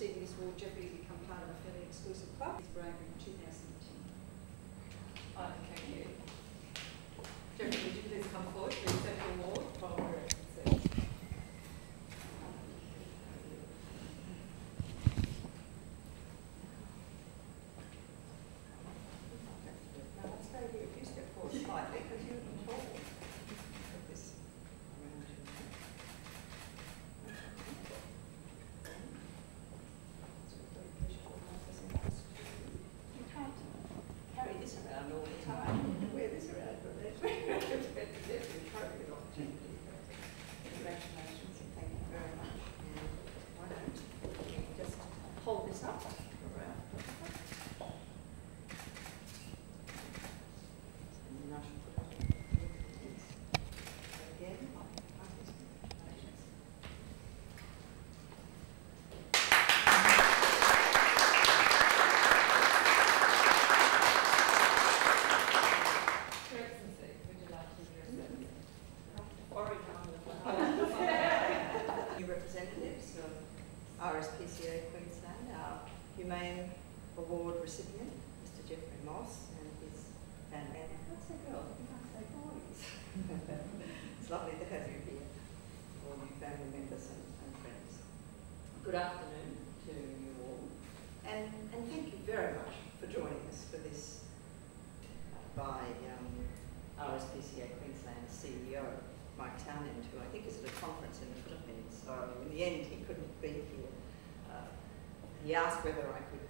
receiving this award, Jeffrey has become part of a fairly exclusive club. He's bravery in 2010. Thank you. Jeffrey, would you please come forward to accept the award from RSPCA? Now let's go here. If you step forward slightly, because you're tall. This around you. You can't carry this around all the time. Wear this around for a bit. It's definitely a appropriate opportunity. Congratulations and thank you very much. And why don't you just hold this up around. And I shall put it again. Congratulations. Your Excellency, would you like to address that? New representatives of RSPCA Queensland, our Humane Award recipient, Mr. Jeffrey Moss, and his family. And I can't say girls, I can't say boys. It's lovely to have you here, all you family members and friends. Good afternoon to you all, and thank you very much for joining us for this by RSPCA Queensland CEO, Mike Townend, who I think is at a conference in the Philippines, so in the end he couldn't be here. He asked whether I could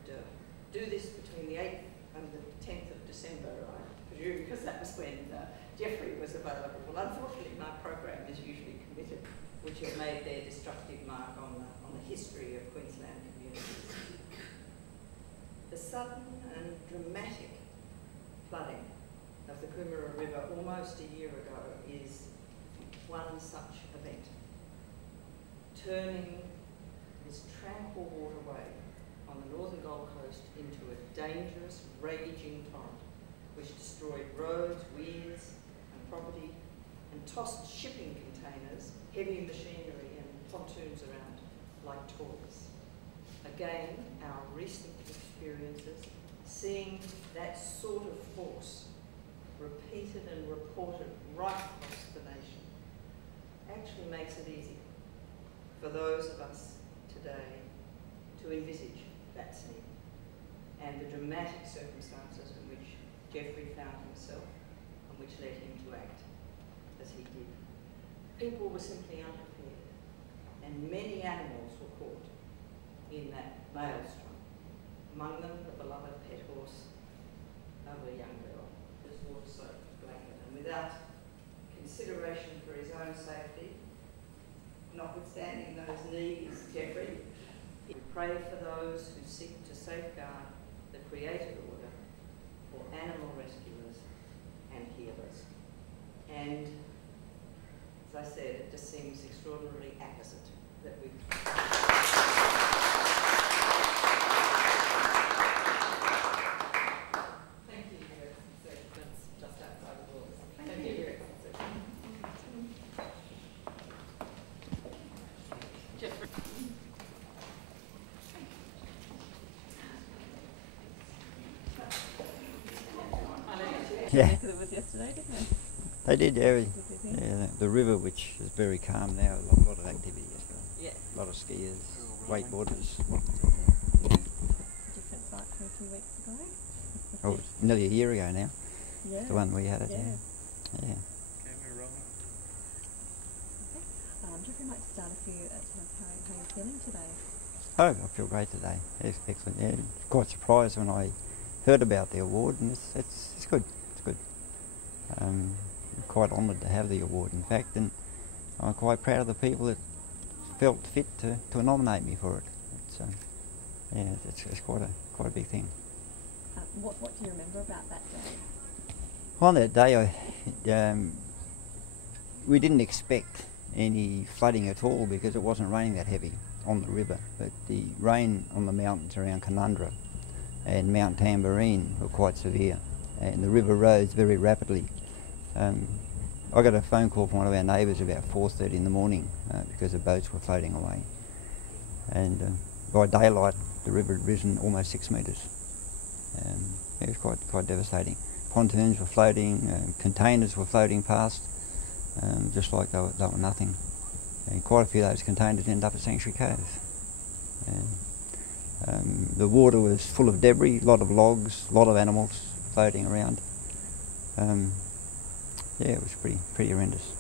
do this between the 8th and the 10th of December, I presume, because that was when Jeffrey was available. Well, unfortunately my program is usually committed, which have made their destructive mark on the history of Queensland communities. The sudden and dramatic flooding of the Coomera River almost a year ago is one such event, turning this tranquil waterway on the northern Gold Coast into a dangerous, raging torrent which destroyed roads, weirs and property and tossed shipping containers, heavy machinery and pontoons around like toys. Again, our recent experiences, seeing that sort of force repeated and reported right across the nation, actually makes it easy for those of us today to envisage that scene and the dramatic circumstances in which Jeffrey found himself and which led him to act as he did. People were simply unprepared, and many animals were caught in that maelstrom, among them the beloved pet horse of a young girl, this water-soaked blanket, and without consideration for his own safety, notwithstanding those needs, Jeffrey, we pray for those who seek to safeguard the created order, for animal rescuers and healers. And as I said, it just seems extraordinarily apposite that we Thank you, Your Excellency. That's just outside the rules. Thank you, Your Excellency. Jeffrey. Yeah, With yesterday, didn't they? they did, yeah. The river, which is very calm now, a lot of activity yesterday. Yeah. A lot of skiers, wakeboarders. Different site from a few weeks ago. Oh, nearly a year ago now, Yeah. the one we had it, Yeah. yeah. Jeffrey, I'd like to start off you tell us how you're feeling today. Oh, I feel great today. It's excellent. Yeah, quite surprised when I heard about the award, and it's good. It's good. I'm quite honoured to have the award, in fact, and I'm quite proud of the people that felt fit to nominate me for it. It's yeah, it's quite a big thing. What do you remember about that day? On that day, we didn't expect any flooding at all because it wasn't raining that heavy on the river, but the rain on the mountains around Canundra and Mount Tamborine were quite severe, and the river rose very rapidly. I got a phone call from one of our neighbours about 4:30 in the morning because the boats were floating away, and by daylight the river had risen almost 6 metres. It was quite devastating. Pontoons were floating, containers were floating past, just like they were nothing. And quite a few of those containers ended up at Sanctuary Cove. And the water was full of debris, a lot of logs, a lot of animals floating around. Yeah, it was pretty horrendous.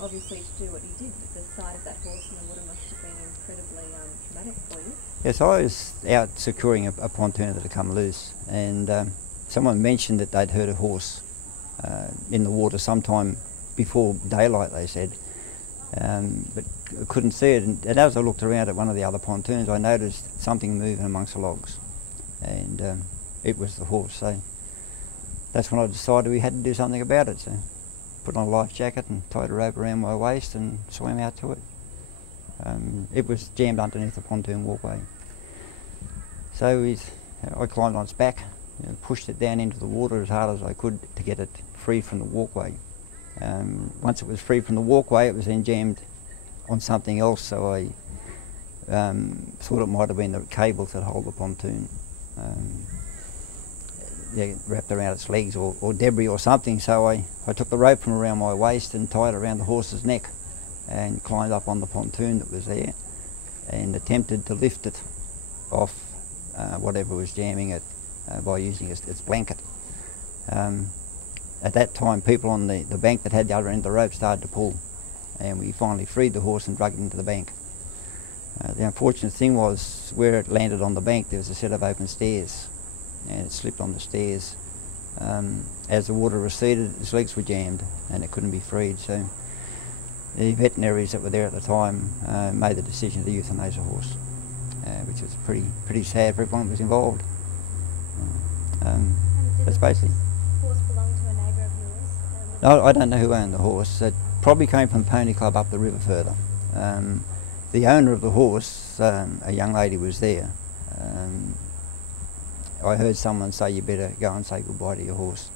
Obviously, to do what you did, the sight of that horse in the water must have been incredibly traumatic for you. Yes, I was out securing a pontoon that had come loose, and someone mentioned that they'd heard a horse in the water sometime before daylight, they said, but I couldn't see it. And as I looked around at one of the other pontoons, I noticed something moving amongst the logs, and it was the horse. So that's when I decided we had to do something about it. So put on a life jacket and tied a rope around my waist and swam out to it. It was jammed underneath the pontoon walkway. So I climbed on its back, pushed it down into the water as hard as I could to get it free from the walkway. Once it was free from the walkway, it was then jammed on something else, so I thought it might have been the cables that hold the pontoon. Wrapped around its legs or debris or something, so I took the rope from around my waist and tied it around the horse's neck and climbed up on the pontoon that was there and attempted to lift it off whatever was jamming it by using its blanket. At that time, people on the bank that had the other end of the rope started to pull, and we finally freed the horse and dragged it into the bank. The unfortunate thing was, where it landed on the bank, there was a set of open stairs, and it slipped on the stairs. As the water receded, its legs were jammed and it couldn't be freed, so the veterinaries that were there at the time made the decision to euthanize the horse, which was pretty sad for everyone that was involved. That's basically. The horse belong to a neighbour of yours? I don't know who owned the horse. It probably came from the pony club up the river further. The owner of the horse, a young lady, was there. I heard someone say, "You better go and say goodbye to your horse."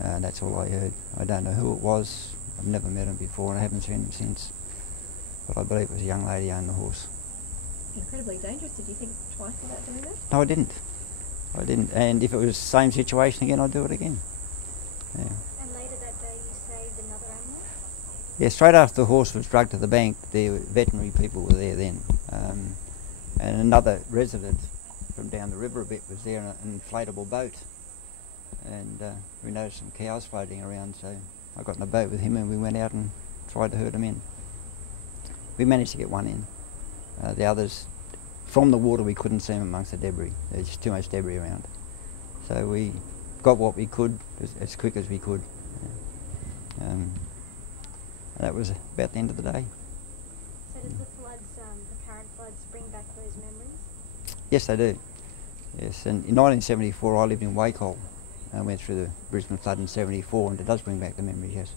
That's all I heard. I don't know who it was. I've never met him before and I haven't seen him since. But I believe it was a young lady who owned the horse. Incredibly dangerous. Did you think twice about doing that? No, I didn't. And if it was the same situation again, I'd do it again. Yeah. And later that day you saved another animal? Yeah, straight after the horse was dragged to the bank, the veterinary people were there then. And another resident from down the river a bit was there in an inflatable boat. And we noticed some cows floating around, so I got in the boat with him and we went out and tried to herd them in. We managed to get one in. The others, from the water, we couldn't see them amongst the debris. There's just too much debris around. So we got what we could as quick as we could. And that was about the end of the day. So does the floods, the current floods, bring back those memories? Yes, they do. Yes, and in 1974 I lived in Wacol and went through the Brisbane flood in 74, and it does bring back the memories, yes.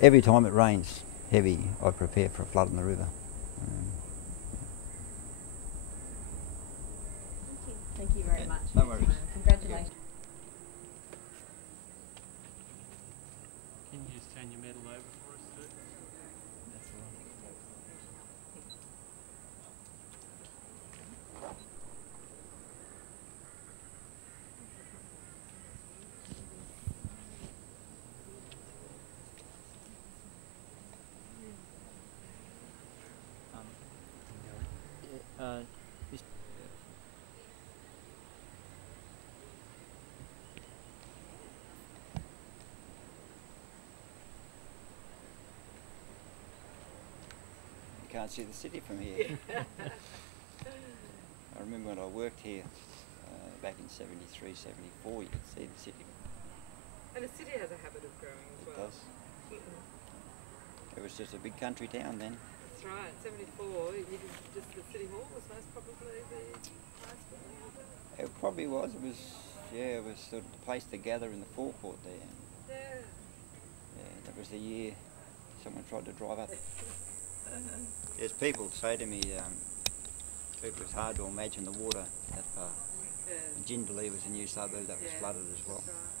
Every time it rains heavy, I prepare for a flood in the river. Thank you very much. No worries. Congratulations. Can you just turn your medal over for us, too? That's all right. You can't see the city from here. I remember when I worked here back in 73, 74, you could see the city. And the city has a habit of growing as It well. does. It was just a big country town then. That's right, 74, just the City Hall was most probably the highest building. It probably was. It was sort of the place to gather in the forecourt there. Yeah. Yeah, that was the year someone tried to drive up. Yes, people say to me, it was hard to imagine the water that far. Yeah. And Jindalee was a new suburb that was Yeah, flooded as well. that's right.